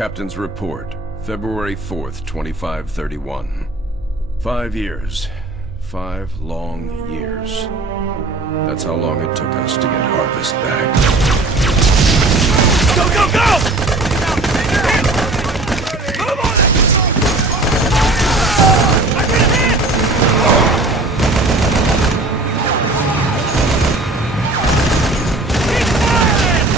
Captain's report, February 4th, 2531. 5 years. 5 long years. That's how long it took us to get Harvest back. Go, go, go! Move on it! I get a hit! Keep firing!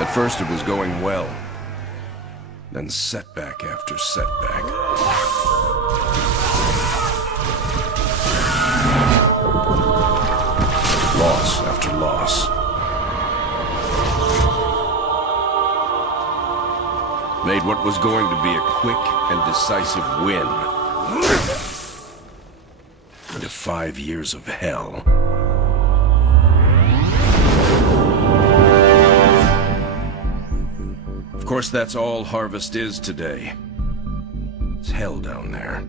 At first it was going well. Then setback after setback. Loss after loss. Made what was going to be a quick and decisive win into 5 years of hell. Of course, that's all Harvest is today. It's hell down there.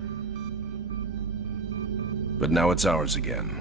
But now it's ours again.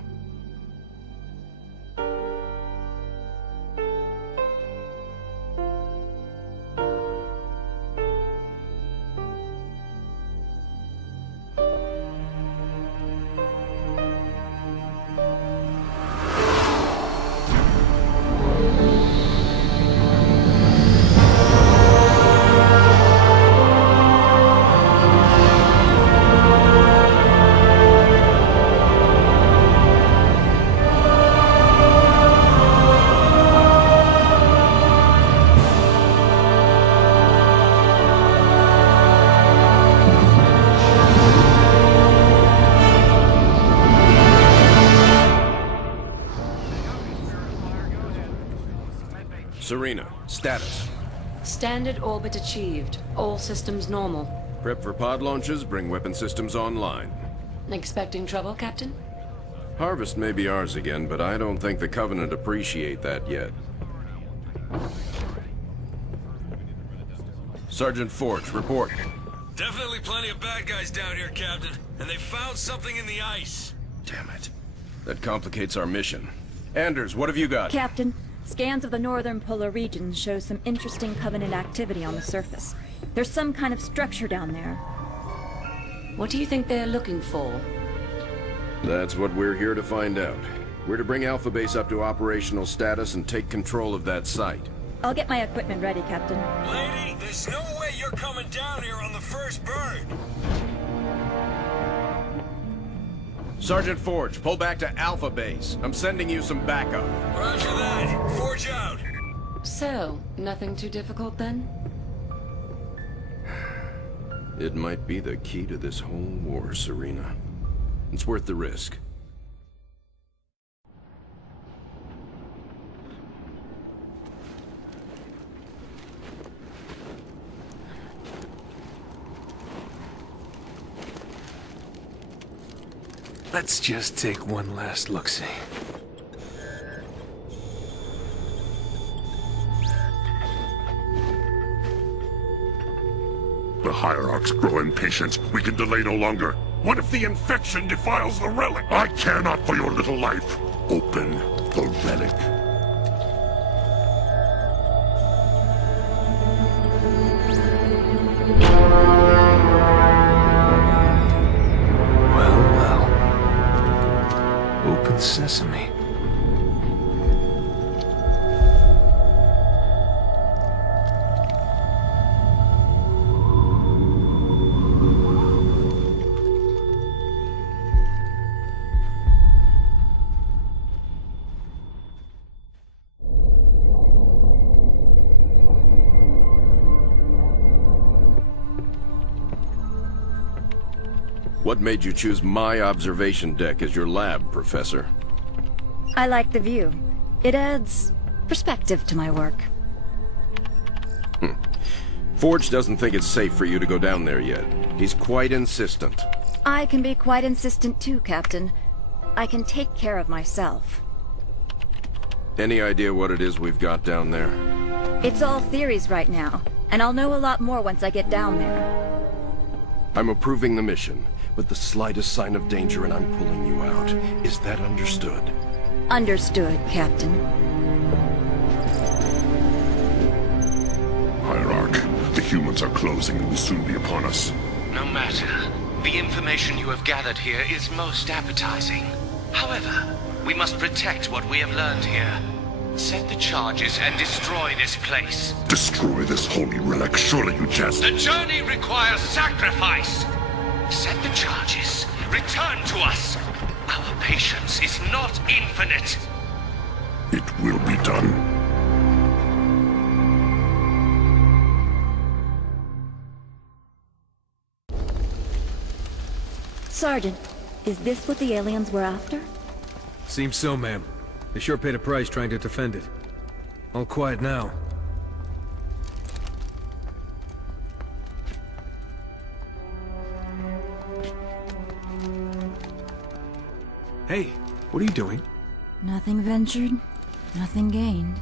Serena, status. Standard orbit achieved. All systems normal. Prep for pod launches, bring weapon systems online. Expecting trouble, Captain? Harvest may be ours again, but I don't think the Covenant appreciate that yet. Sergeant Forge, report. Definitely plenty of bad guys down here, Captain. And they found something in the ice. Damn it. That complicates our mission. Anders, what have you got? Captain, scans of the northern polar region show some interesting Covenant activity on the surface. There's some kind of structure down there. What do you think they're looking for? That's what we're here to find out. We're to bring Alpha Base up to operational status and take control of that site. I'll get my equipment ready, Captain. Lady, there's no way you're coming down here on the first bird. Sergeant Forge, pull back to Alpha Base. I'm sending you some backup. Roger that. Forge out. So, nothing too difficult then? It might be the key to this whole war, Serena. It's worth the risk. Let's just take one last look-see. The Hierarchs grow impatient. We can delay no longer. What if the infection defiles the relic? I care not for your little life. Open the relic. Open sesame. What made you choose my observation deck as your lab, Professor? I like the view. It adds perspective to my work. Forge doesn't think it's safe for you to go down there yet. He's quite insistent. I can be quite insistent too, Captain. I can take care of myself. Any idea what it is we've got down there? It's all theories right now, and I'll know a lot more once I get down there. I'm approving the mission. with the slightest sign of danger and I'm pulling you out. Is that understood? Understood, Captain. Hierarch, the humans are closing and will soon be upon us. No matter. The information you have gathered here is most appetizing. However, we must protect what we have learned here. Set the charges and destroy this place. Destroy this holy relic, surely you jest. The journey requires sacrifice. Set the charges. Return to us. Our patience is not infinite. It will be done. Sergeant, is this what the aliens were after? Seems so, ma'am. They sure paid a price trying to defend it. All quiet now. Hey, what are you doing? Nothing ventured, nothing gained.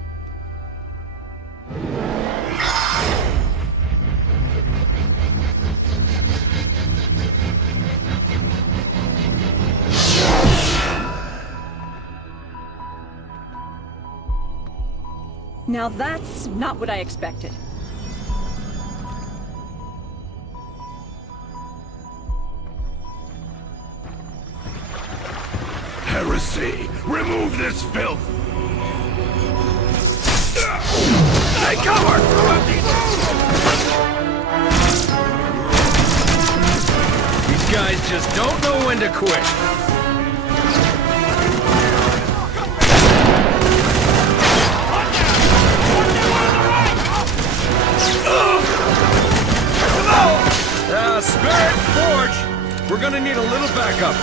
Now that's not what I expected. Heresy! Remove this filth! Take cover! These guys just don't know when to quit. Spirit Forge! We're gonna need a little backup.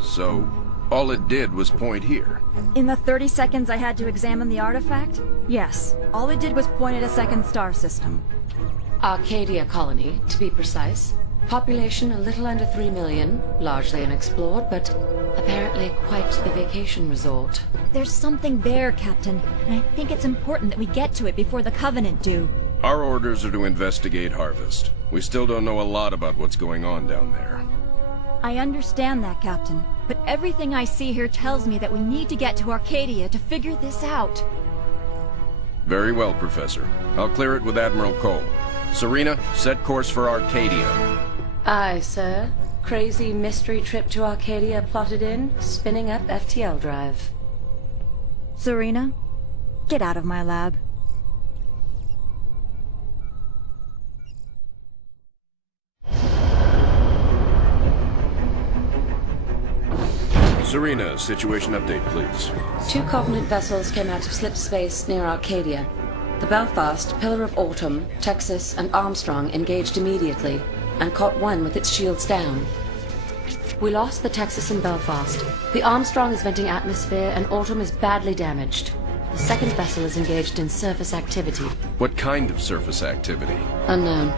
So, all it did was point here. In the 30 seconds I had to examine the artifact, yes, all it did was point at a second star system. Arcadia colony, to be precise. Population a little under 3 million, largely unexplored, but apparently quite the vacation resort. There's something there, Captain, and I think it's important that we get to it before the Covenant do. Our orders are to investigate Harvest. We still don't know a lot about what's going on down there. I understand that, Captain, but everything I see here tells me that we need to get to Arcadia to figure this out. Very well, Professor. I'll clear it with Admiral Cole. Serena, set course for Arcadia. Aye, sir. Crazy mystery trip to Arcadia plotted in, spinning up FTL drive. Serena, get out of my lab. Serena, situation update, please. 2 Covenant vessels came out of slip space near Arcadia. The Belfast, Pillar of Autumn, Texas, and Armstrong engaged immediately, and caught one with its shields down. We lost the Texas and Belfast. The Armstrong is venting atmosphere, and Autumn is badly damaged. The second vessel is engaged in surface activity. What kind of surface activity? Unknown.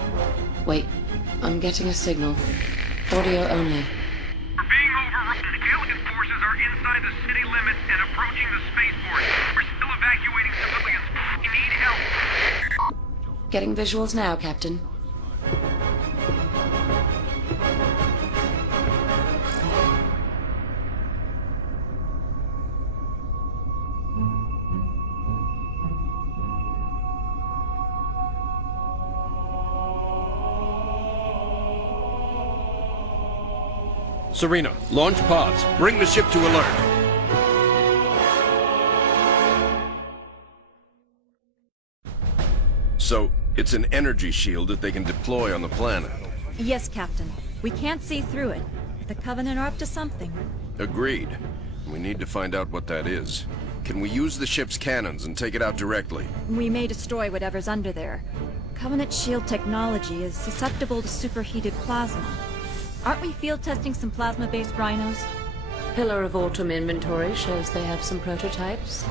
Wait, I'm getting a signal. Audio only. We're being overrun. Alien forces are inside the city limits and approaching the spaceport. We're still evacuating civilians. We need help. Getting visuals now, Captain. Serena, launch pods. Bring the ship to alert. So, it's an energy shield that they can deploy on the planet. Yes, Captain. We can't see through it. The Covenant are up to something. Agreed. We need to find out what that is. Can we use the ship's cannons and take it out directly? We may destroy whatever's under there. Covenant shield technology is susceptible to superheated plasma. Aren't we field testing some plasma-based rhinos? Pillar of Autumn inventory shows they have some prototypes.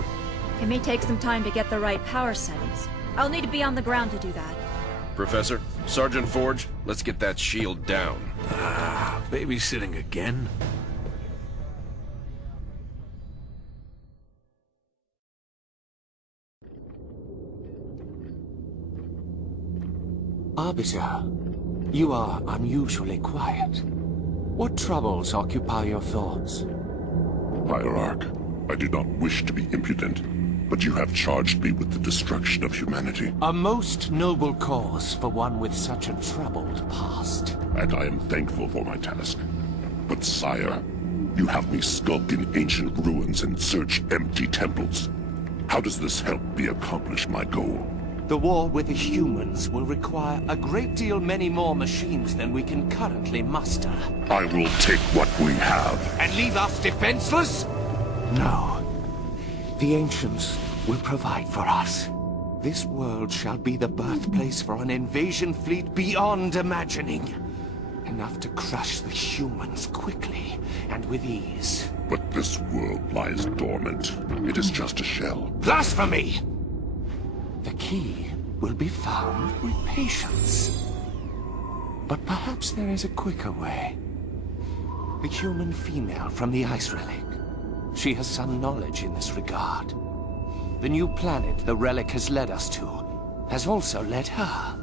It may take some time to get the right power settings. I'll need to be on the ground to do that. Professor, Sergeant Forge, let's get that shield down. Babysitting again? Arbiter, you are unusually quiet. What troubles occupy your thoughts? Hierarch, I do not wish to be impudent, but you have charged me with the destruction of humanity. A most noble cause for one with such a troubled past. And I am thankful for my task. But sire, you have me skulk in ancient ruins and search empty temples. How does this help me accomplish my goal? The war with the humans will require a great deal many more machines than we can currently muster. I will take what we have. And leave us defenseless? No. The ancients will provide for us. This world shall be the birthplace for an invasion fleet beyond imagining. Enough to crush the humans quickly and with ease. But this world lies dormant. It is just a shell. Blasphemy! The key will be found with patience. But perhaps there is a quicker way. The human female from the Ice Relic. She has some knowledge in this regard. The new planet the relic has led us to has also led her.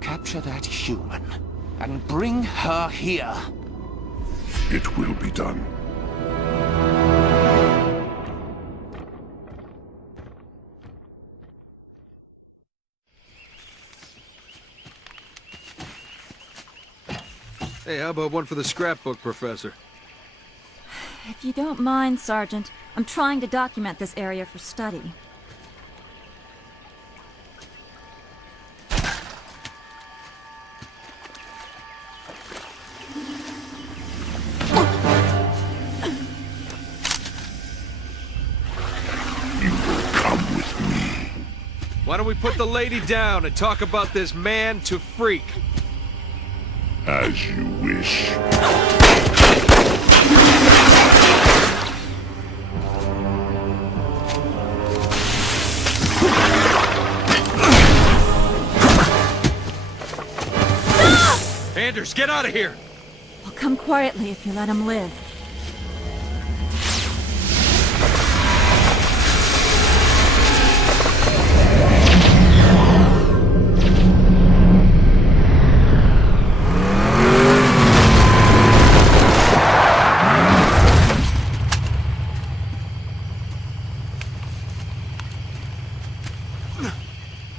Capture that human and bring her here. It will be done. Hey, how about one for the scrapbook, Professor? If you don't mind, Sergeant, I'm trying to document this area for study. You will come with me. Why don't we put the lady down and talk about this man to freak? As you wish. Anders, get out of here! I'll come quietly if you let him live.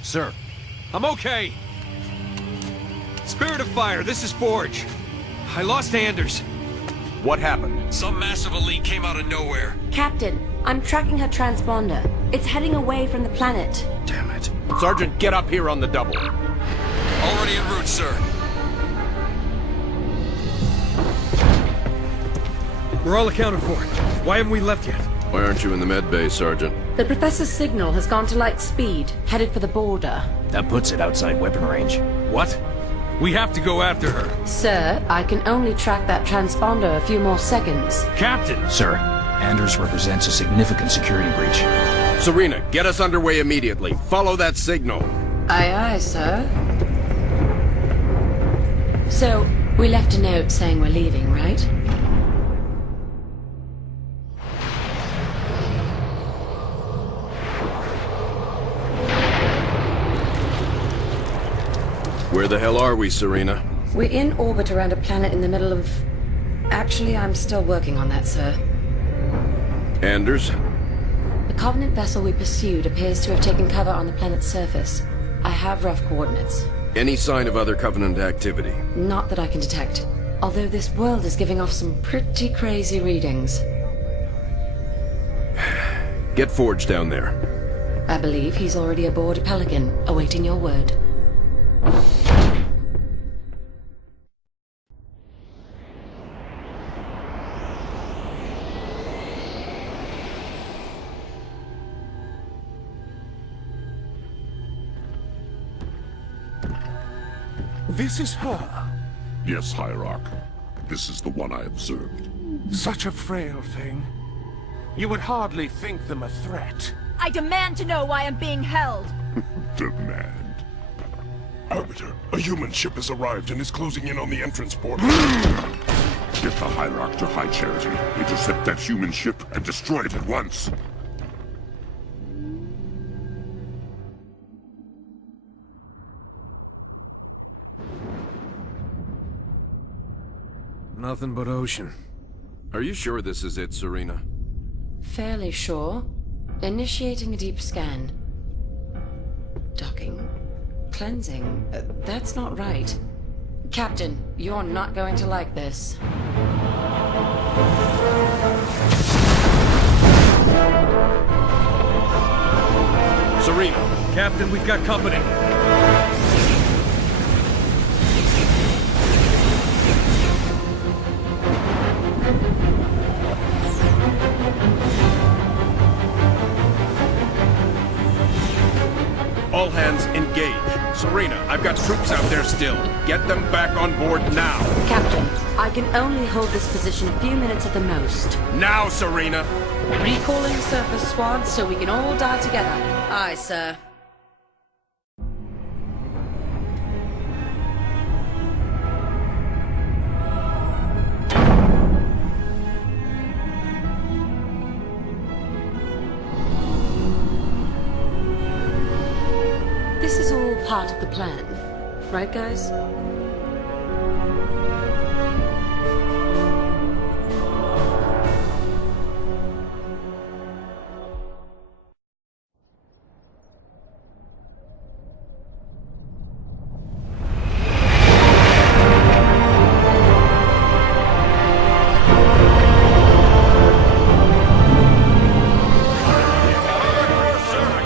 Sir. I'm okay. Spirit of Fire, this is Forge. I lost Anders. What happened? Some massive elite came out of nowhere. Captain, I'm tracking her transponder. It's heading away from the planet. Damn it. Sergeant, get up here on the double. Already en route, sir. We're all accounted for. Why haven't we left yet? Why aren't you in the med bay, Sergeant? The Professor's signal has gone to light speed, headed for the border. That puts it outside weapon range. What? We have to go after her. Sir, I can only track that transponder a few more seconds. Captain! Sir, Anders represents a significant security breach. Serena, get us underway immediately. Follow that signal. Aye, aye, sir. So, we left a note saying we're leaving, right? Where the hell are we, Serena? We're in orbit around a planet in the middle of... Actually, I'm still working on that, sir. Anders? The Covenant vessel we pursued appears to have taken cover on the planet's surface. I have rough coordinates. Any sign of other Covenant activity? Not that I can detect. Although this world is giving off some pretty crazy readings. Get Forge down there. I believe he's already aboard a Pelican, awaiting your word. This is her. Yes, Hierarch. This is the one I observed. Such a frail thing. You would hardly think them a threat. I demand to know why I'm being held. Demand. Arbiter, a human ship has arrived and is closing in on the entrance port. Get the Hierarch to High Charity, intercept that human ship, and destroy it at once. Nothing but ocean. Are you sure this is it, Serena? Fairly sure. Initiating a deep scan. Docking. Cleansing. That's not right. Captain, you're not going to like this. Serena! Captain, we've got company. All hands engage. Serena, I've got troops out there still. Get them back on board now. Captain, I can only hold this position a few minutes at the most. Now, Serena! Recalling surface squad so we can all die together. Aye, sir. This is all part of the plan, right, guys?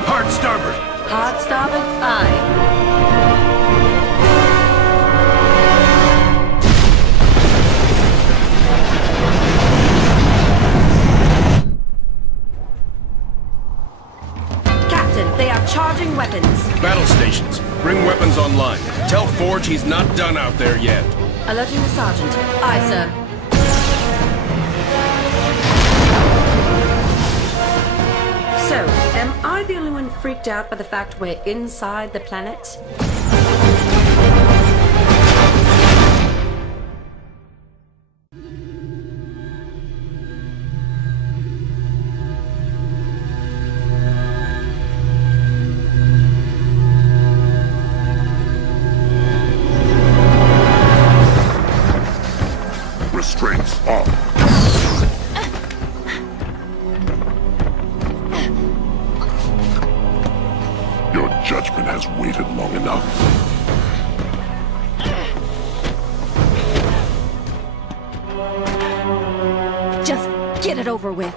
Hard starboard! Hard starboard? Aye. Captain, they are charging weapons. Battle stations, bring weapons online. Tell Forge he's not done out there yet. Alerting the sergeant. Aye, sir. So, am I the only one freaked out by the fact we're inside the planet? Restraints off. Your judgment has waited long enough. Just get it over with.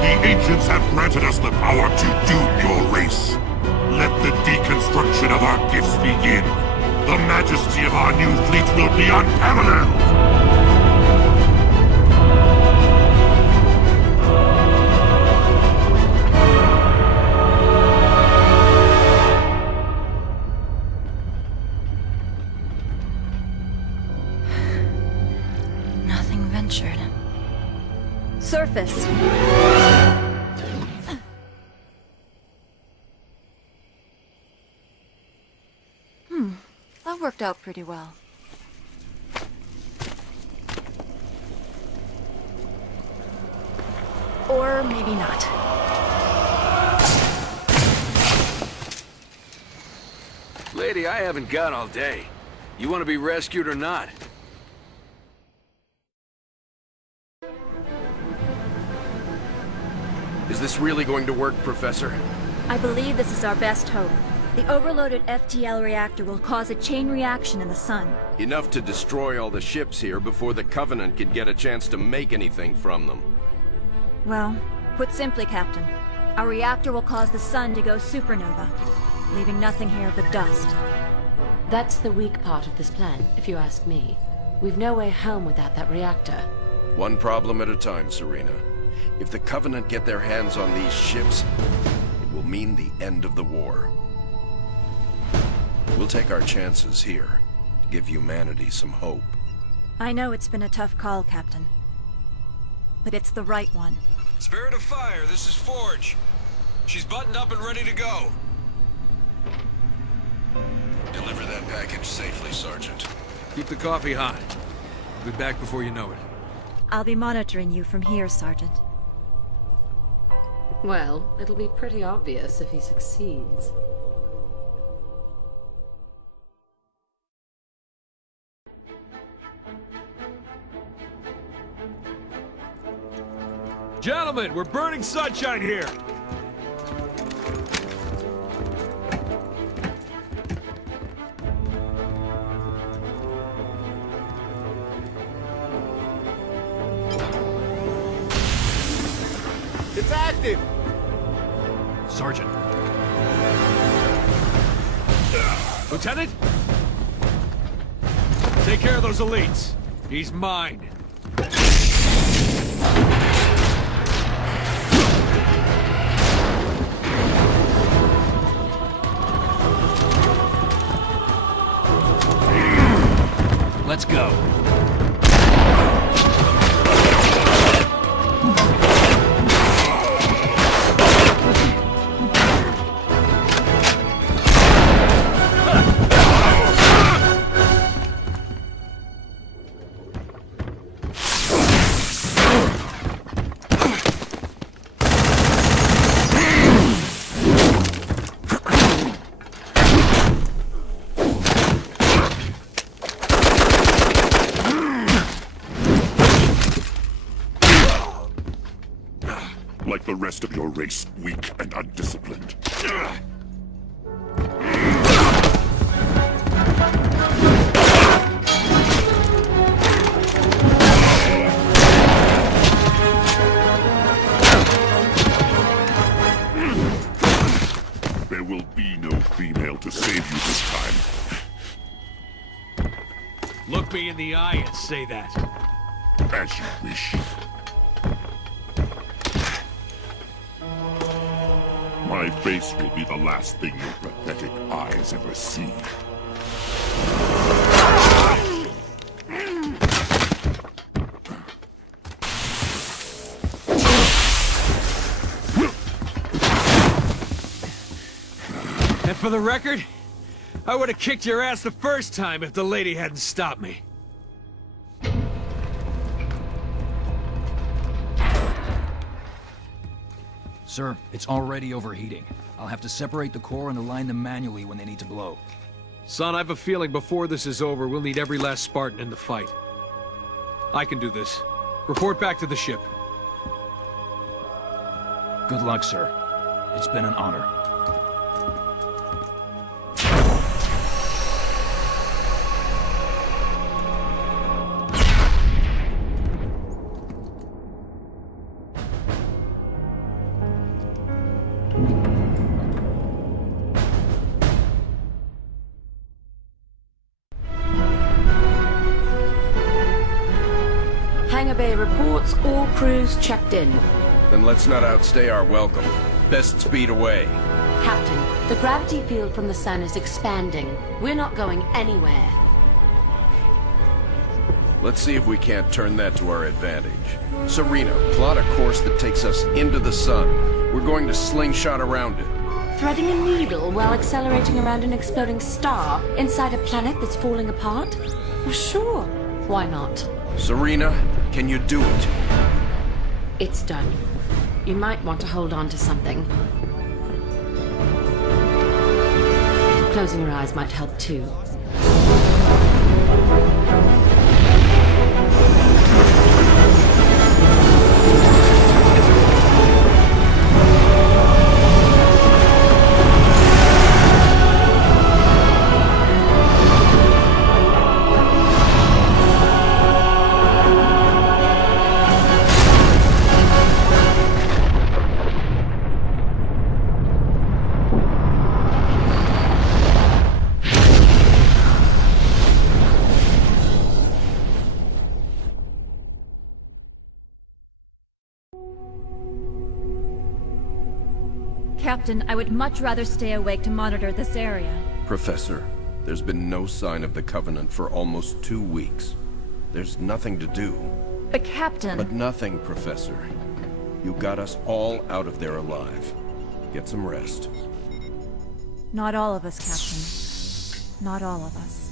The ancients have granted us the power to doom your race. Let the deconstruction of our gifts begin. The majesty of our new fleet will be unparalleled. Nothing ventured. Surface. That worked out pretty well. Or maybe not. Lady, I haven't got all day. You want to be rescued or not? Is this really going to work, Professor? I believe this is our best hope. The overloaded FTL reactor will cause a chain reaction in the sun. Enough to destroy all the ships here before the Covenant can get a chance to make anything from them. Well, put simply, Captain, our reactor will cause the sun to go supernova, leaving nothing here but dust. That's the weak part of this plan, if you ask me. We've no way home without that reactor. One problem at a time, Serena. If the Covenant get their hands on these ships, it will mean the end of the war. We'll take our chances here, to give humanity some hope. I know it's been a tough call, Captain. But it's the right one. Spirit of Fire, this is Forge. She's buttoned up and ready to go. Deliver that package safely, Sergeant. Keep the coffee hot. I'll be back before you know it. I'll be monitoring you from here, Sergeant. Well, it'll be pretty obvious if he succeeds. Gentlemen, we're burning sunshine here! It's active! Sergeant. Lieutenant? Take care of those elites. He's mine. Let's go. Like the rest of your race, weak and undisciplined. There will be no female to save you this time. Look me in the eye and say that. As you wish. My face will be the last thing your pathetic eyes ever see. And for the record, I would have kicked your ass the first time if the lady hadn't stopped me. Sir, it's already overheating. I'll have to separate the core and align them manually when they need to blow. Son, I have a feeling before this is over, we'll need every last Spartan in the fight. I can do this. Report back to the ship. Good luck, sir. It's been an honor. Hangar Bay reports all crews checked in. Then let's not outstay our welcome. Best speed away. Captain, the gravity field from the sun is expanding. We're not going anywhere. Let's see if we can't turn that to our advantage. Serena, plot a course that takes us into the sun. We're going to slingshot around it. Threading a needle while accelerating around an exploding star inside a planet that's falling apart? Well, sure. Why not? Serena, can you do it? It's done. You might want to hold on to something. Closing your eyes might help too. Captain, I would much rather stay awake to monitor this area. Professor, there's been no sign of the Covenant for almost 2 weeks. There's nothing to do. But Captain... But nothing, Professor. You got us all out of there alive. Get some rest. Not all of us, Captain. Not all of us.